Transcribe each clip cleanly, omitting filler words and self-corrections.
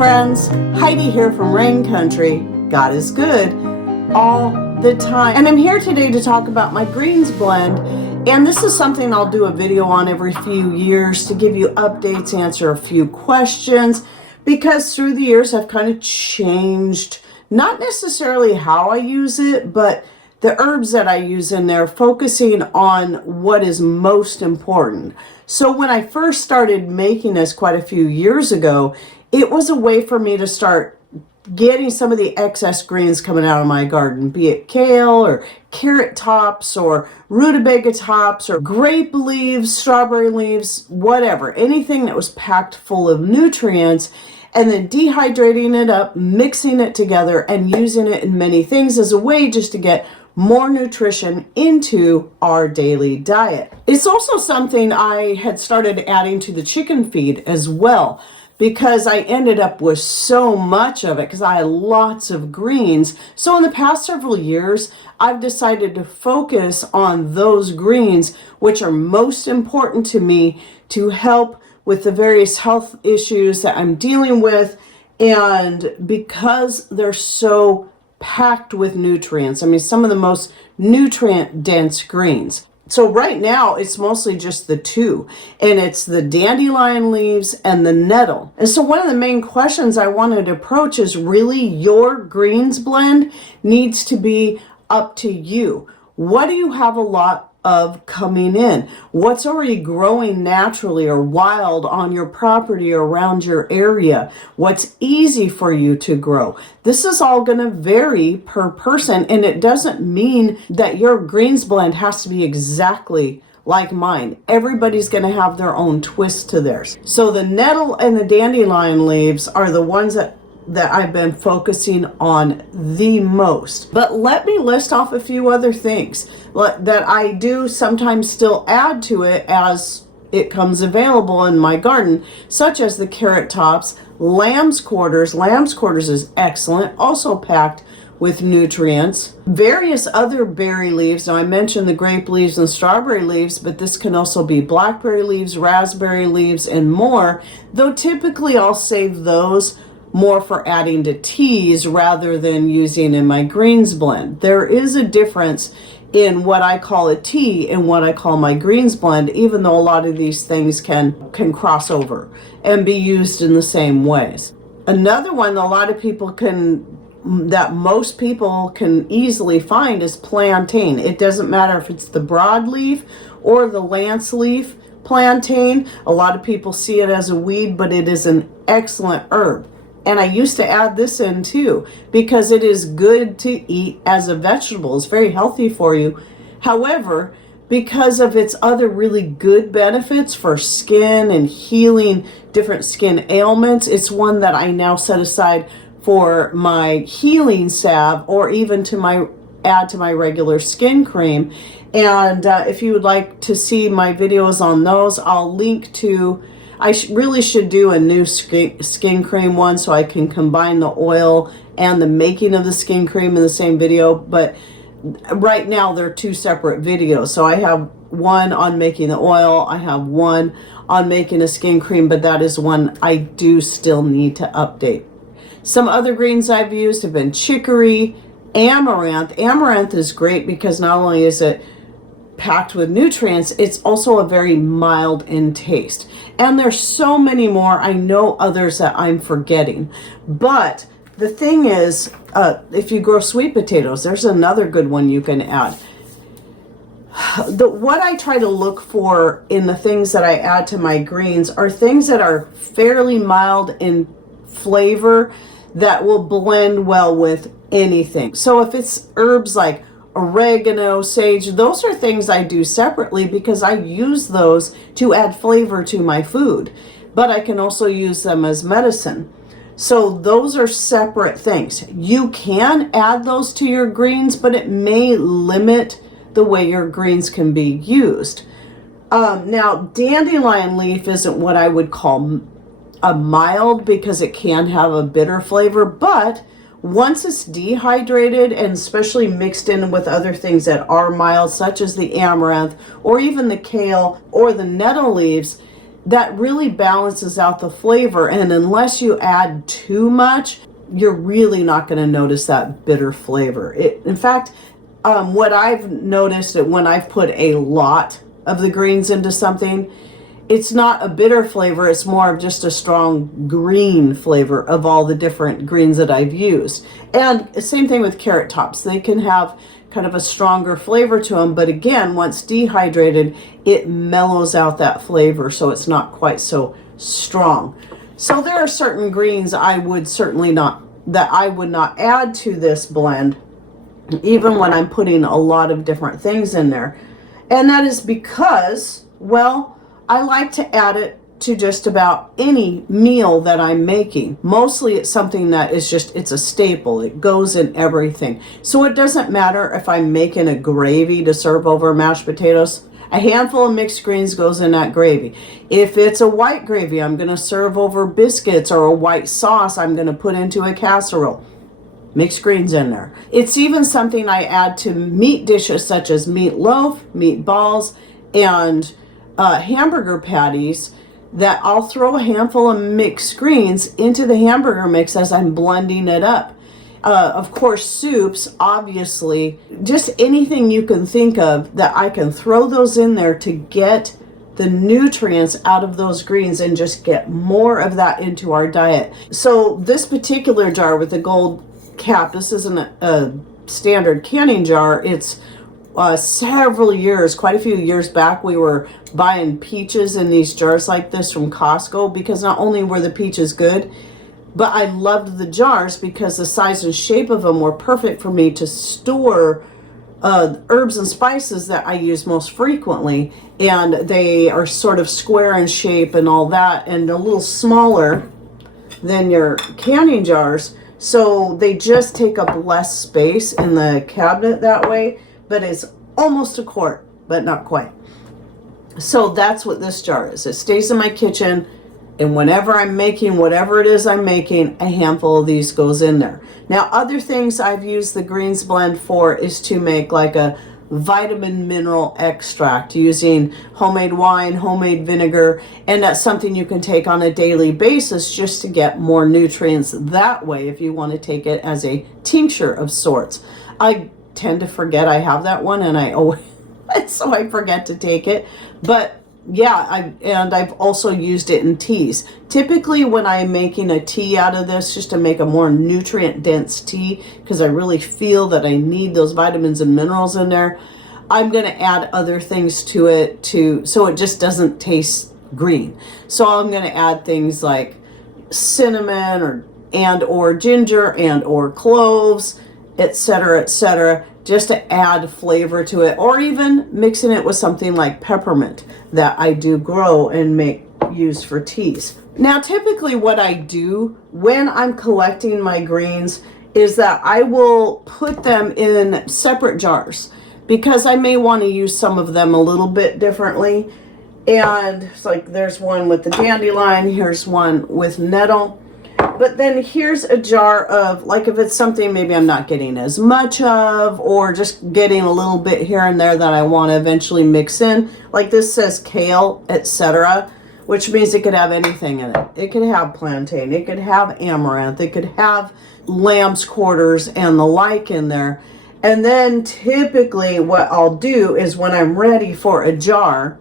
friends, Heidi here from Rain Country. God is good all the time. And I'm here today to talk about my greens blend. And this is something I'll do a video on every few years to give you updates, answer a few questions, because through the years I've kind of changed, not necessarily how I use it, but the herbs that I use in there, focusing on what is most important. So when I first started making this quite a few years ago, it was a way for me to start getting some of the excess greens coming out of my garden, be it kale or carrot tops or rutabaga tops or grape leaves, strawberry leaves, whatever, anything that was packed full of nutrients, and then dehydrating it up, mixing it together, and using it in many things as a way just to get more nutrition into our daily diet. It's also something I had started adding to the chicken feed as well, because I ended up with so much of it because I had lots of greens. So in the past several years, I've decided to focus on those greens which are most important to me to help with the various health issues that I'm dealing with, and because they're so packed with nutrients. I mean, some of the most nutrient dense greens. So right now it's mostly just the two, and it's the dandelion leaves and the nettle. And so one of the main questions I wanted to approach is really your greens blend needs to be up to you. What do you have a lot of coming in? What's already growing naturally or wild on your property or around your area? What's easy for you to grow? This is all going to vary per person, and it doesn't mean that your greens blend has to be exactly like mine. Everybody's going to have their own twist to theirs. So the nettle and the dandelion leaves are the ones that I've been focusing on the most. But let me list off a few other things that I do sometimes still add to it as it comes available in my garden, such as the carrot tops, lamb's quarters. Lamb's quarters is excellent, also packed with nutrients. Various other berry leaves. Now I mentioned the grape leaves and strawberry leaves, but this can also be blackberry leaves, raspberry leaves, and more, though typically I'll save those more for adding to teas rather than using in my greens blend. There is a difference in what I call a tea and what I call my greens blend, even though a lot of these things can cross over and be used in the same ways. Another one that most people can easily find is plantain. It doesn't matter if it's the broadleaf or the lance leaf plantain. A lot of people see it as a weed, but it is an excellent herb. And I used to add this in too, because it is good to eat as a vegetable. It's very healthy for you. However, because of its other really good benefits for skin and healing different skin ailments, it's one that I now set aside for my healing salve, or even to add to my regular skin cream. And if you would like to see my videos on those, I'll link to, I really should do a new skin cream one so I can combine the oil and the making of the skin cream in the same video. But right now they're two separate videos. So I have one on making the oil. I have one on making a skin cream, but that is one I do still need to update. Some other greens I've used have been chicory, amaranth. Amaranth is great because not only is it packed with nutrients, it's also a very mild in taste. And there's so many more. I know others that I'm forgetting. But the thing is, if you grow sweet potatoes, there's another good one you can add. What I try to look for in the things that I add to my greens are things that are fairly mild in flavor that will blend well with anything. So if it's herbs like oregano, sage, those are things I do separately because I use those to add flavor to my food, but I can also use them as medicine. So those are separate things. You can add those to your greens, but it may limit the way your greens can be used. Now, dandelion leaf isn't what I would call a mild, because it can have a bitter flavor, but once it's dehydrated and especially mixed in with other things that are mild, such as the amaranth or even the kale or the nettle leaves, that really balances out the flavor. And unless you add too much, you're really not going to notice that bitter flavor. In fact, what I've noticed that when I've put a lot of the greens into something, it's not a bitter flavor, it's more of just a strong green flavor of all the different greens that I've used. And same thing with carrot tops. They can have kind of a stronger flavor to them, but again, once dehydrated, it mellows out that flavor, so it's not quite so strong. So there are certain greens I would not add to this blend, even when I'm putting a lot of different things in there. And that is because, well, I like to add it to just about any meal that I'm making. Mostly it's something that is just, it's a staple. It goes in everything. So it doesn't matter if I'm making a gravy to serve over mashed potatoes. A handful of mixed greens goes in that gravy. If it's a white gravy, I'm going to serve over biscuits, or a white sauce I'm going to put into a casserole. Mixed greens in there. It's even something I add to meat dishes such as meatloaf, meatballs, and hamburger patties, that I'll throw a handful of mixed greens into the hamburger mix as I'm blending it up. Of course, soups, obviously, just anything you can think of that I can throw those in there to get the nutrients out of those greens and just get more of that into our diet. So this particular jar with the gold cap, this isn't a standard canning jar. It's several years, quite a few years back, we were buying peaches in these jars like this from Costco, because not only were the peaches good, but I loved the jars because the size and shape of them were perfect for me to store herbs and spices that I use most frequently. And they are sort of square in shape and all that, and a little smaller than your canning jars. So they just take up less space in the cabinet that way. But it's almost a quart, but not quite. So that's what this jar is. It stays in my kitchen, and whenever I'm making whatever it is I'm making, a handful of these goes in there. Now, other things I've used the greens blend for is to make like a vitamin mineral extract using homemade wine, homemade vinegar, and that's something you can take on a daily basis just to get more nutrients that way if you want to take it as a tincture of sorts. I tend to forget I have that one, and so I forget to take it. But yeah, I've also used it in teas. Typically when I'm making a tea out of this, just to make a more nutrient dense tea, because I really feel that I need those vitamins and minerals in there, I'm going to add other things to it so it just doesn't taste green. So I'm going to add things like cinnamon or ginger or cloves, etc., just to add flavor to it, or even mixing it with something like peppermint that I do grow and use for teas. Now, typically what I do when I'm collecting my greens is that I will put them in separate jars, because I may want to use some of them a little bit differently. And it's like there's one with the dandelion, here's one with nettle. But then here's a jar of, like, if it's something maybe I'm not getting as much of, or just getting a little bit here and there that I want to eventually mix in. Like this says kale, etc., which means it could have anything in it. It could have plantain, it could have amaranth, it could have lamb's quarters and the like in there. And then typically what I'll do is when I'm ready for a jar,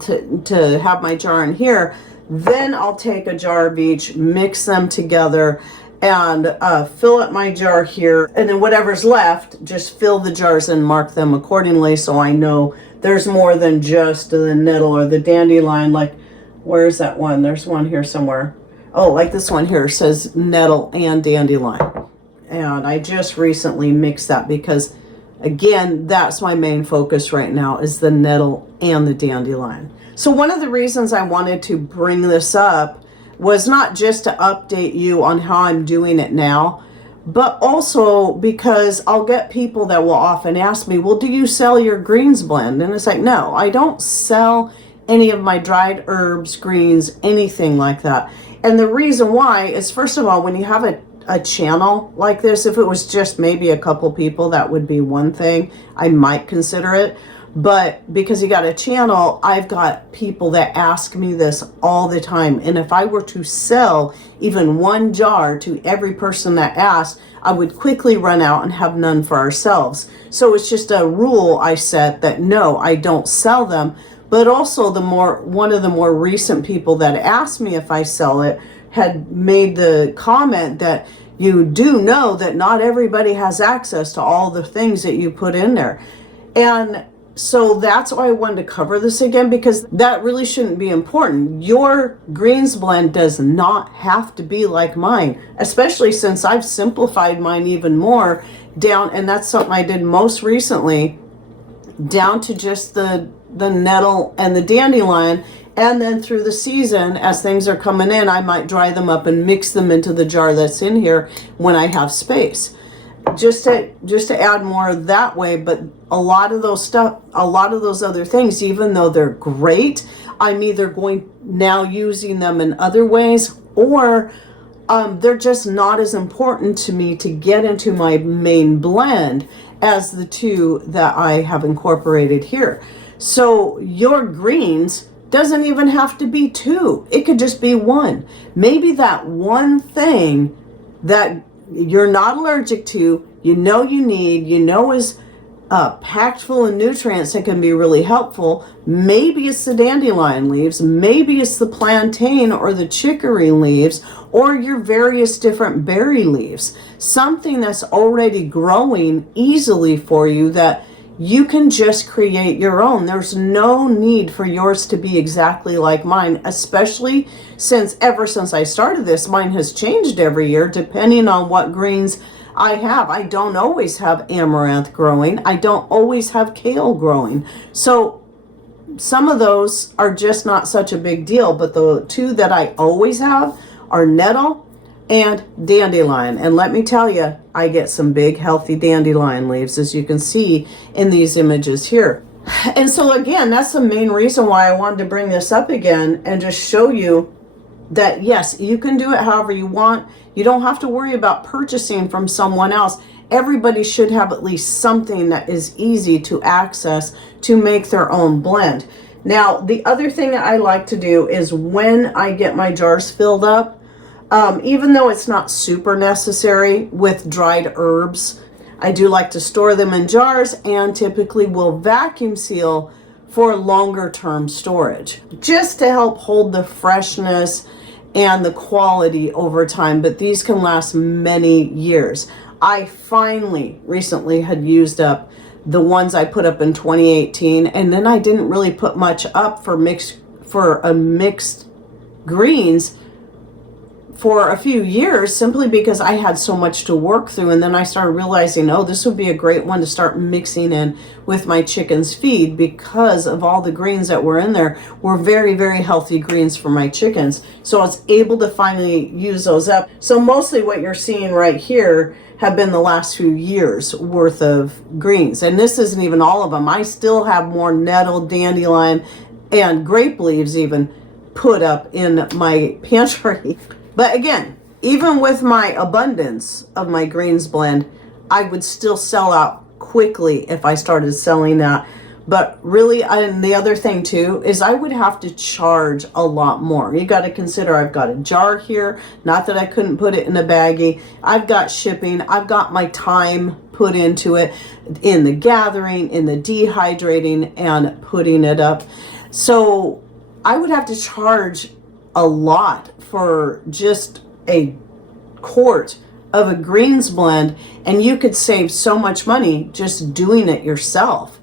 to have my jar in here, then I'll take a jar of each, mix them together, and fill up my jar here. And then whatever's left, just fill the jars and mark them accordingly, so I know there's more than just the nettle or the dandelion. Like, where's that one? There's one here somewhere. Oh, like this one here says nettle and dandelion. And I just recently mixed that because, again, that's my main focus right now, is the nettle and the dandelion. So one of the reasons I wanted to bring this up was not just to update you on how I'm doing it now, but also because I'll get people that will often ask me, well, do you sell your greens blend? And it's like, no, I don't sell any of my dried herbs, greens, anything like that. And the reason why is, first of all, when you have a channel like this, if it was just maybe a couple people, that would be one thing. I might consider it. But because you got a channel, I've got people that ask me this all the time. And if I were to sell even one jar to every person that asks, I would quickly run out and have none for ourselves. So it's just a rule I set that no, I don't sell them. But also one of the more recent people that asked me if I sell it had made the comment that you do know that not everybody has access to all the things that you put in there. And so that's why I wanted to cover this again, because that really shouldn't be important. Your greens blend does not have to be like mine, especially since I've simplified mine even more down, and that's something I did most recently, down to just the nettle and the dandelion. And then through the season, as things are coming in, I might dry them up and mix them into the jar that's in here when I have space. Just to add more that way. But a lot of those other things, even though they're great, I'm either now using them in other ways, or they're just not as important to me to get into my main blend as the two that I have incorporated here. So your greens doesn't even have to be two. It could just be one. Maybe that one thing that you're not allergic to, you need, is packed full of nutrients that can be really helpful. Maybe it's the dandelion leaves, maybe it's the plantain or the chicory leaves, or your various different berry leaves. Something that's already growing easily for you that you can just create your own. There's no need for yours to be exactly like mine, especially ever since I started this, mine has changed every year depending on what greens I have. I don't always have amaranth growing. I don't always have kale growing. So some of those are just not such a big deal, but the two that I always have are nettle and dandelion. And let me tell you, I get some big healthy dandelion leaves, as you can see in these images here. And so again, that's the main reason why I wanted to bring this up again and just show you that yes, you can do it however you want. You don't have to worry about purchasing from someone else. Everybody should have at least something that is easy to access to make their own blend. Now, the other thing that I like to do is when I get my jars filled up, even though it's not super necessary with dried herbs, I do like to store them in jars and typically will vacuum seal for longer term storage, just to help hold the freshness and the quality over time. But these can last many years. I finally recently had used up the ones I put up in 2018, and then I didn't really put much up for mixed greens for a few years, simply because I had so much to work through. And then I started realizing, oh, this would be a great one to start mixing in with my chickens' feed, because of all the greens that were in there were very, very healthy greens for my chickens. So I was able to finally use those up. So mostly what you're seeing right here have been the last few years worth of greens. And this isn't even all of them. I still have more nettle, dandelion, and grape leaves even put up in my pantry. But again, even with my abundance of my greens blend, I would still sell out quickly if I started selling that. But really, and the other thing too, is I would have to charge a lot more. You got to consider I've got a jar here, not that I couldn't put it in a baggie. I've got shipping, I've got my time put into it, in the gathering, in the dehydrating, and putting it up. So I would have to charge a lot for just a quart of a greens blend, and you could save so much money just doing it yourself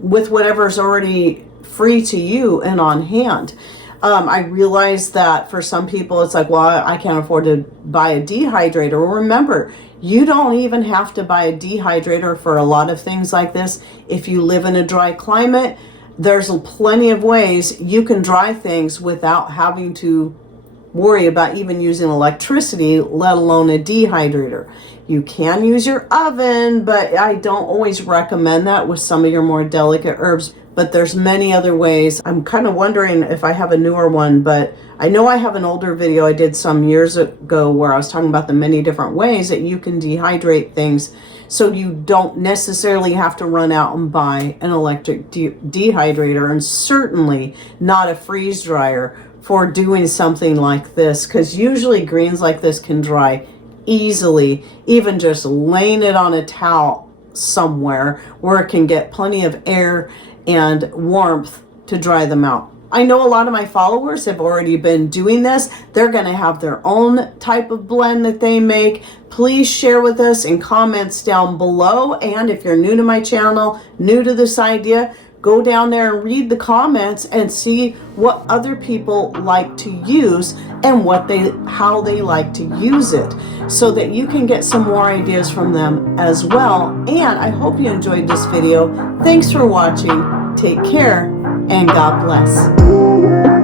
with whatever's already free to you and on hand. I realize that for some people it's like, well, I can't afford to buy a dehydrator. Well, remember, you don't even have to buy a dehydrator for a lot of things like this. If you live in a dry climate, there's plenty of ways you can dry things without having to worry about even using electricity, let alone a dehydrator. You can use your oven, but I don't always recommend that with some of your more delicate herbs. But there's many other ways. I'm kind of wondering if I have a newer one, but I know I have an older video I did some years ago where I was talking about the many different ways that you can dehydrate things so you don't necessarily have to run out and buy an electric dehydrator, and certainly not a freeze dryer for doing something like this, because usually greens like this can dry easily, even just laying it on a towel somewhere where it can get plenty of air and warmth to dry them out. I know a lot of my followers have already been doing this. They're going to have their own type of blend that they make. Please share with us in comments down below. And if you're new to my channel, new to this idea, go down there and read the comments and see what other people like to use and how they like to use it, so that you can get some more ideas from them as well. And I hope you enjoyed this video. Thanks for watching. Take care and God bless.